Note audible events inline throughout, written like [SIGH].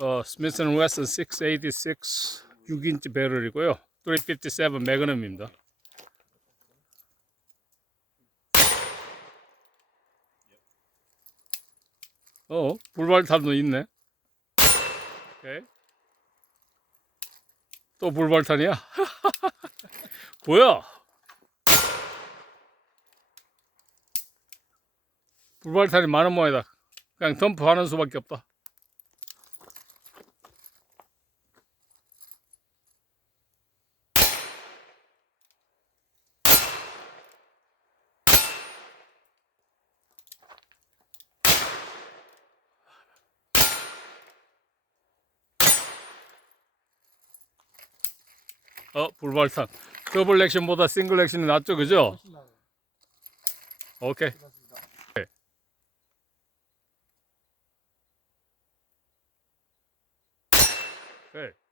어, 스미스 앤 웨슨 686 6인치 배럴이고요. 357 매그넘입니다. 어, 불발탄도 있네. 오케이. 또 불발탄이야? [LAUGHS] 뭐야? 불발탄이 많은 모양이다. 그냥 덤프하는 수밖에 없다. 어, 불발탄. 더블 액션보다 싱글 액션이 낫죠, 그죠? 나아요. 오케이. 괜찮습니다. 오케이.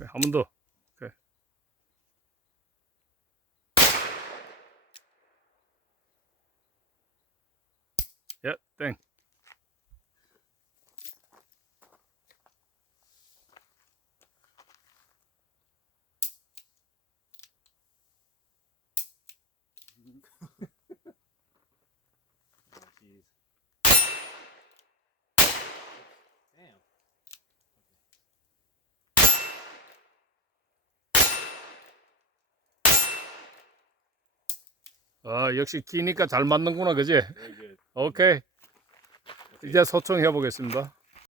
한 번 더. 야, 땡. [LAUGHS] 아, 역시 기니까 잘 맞는구나, 그지? Good. 오케이. 이제 소총해 보겠습니다.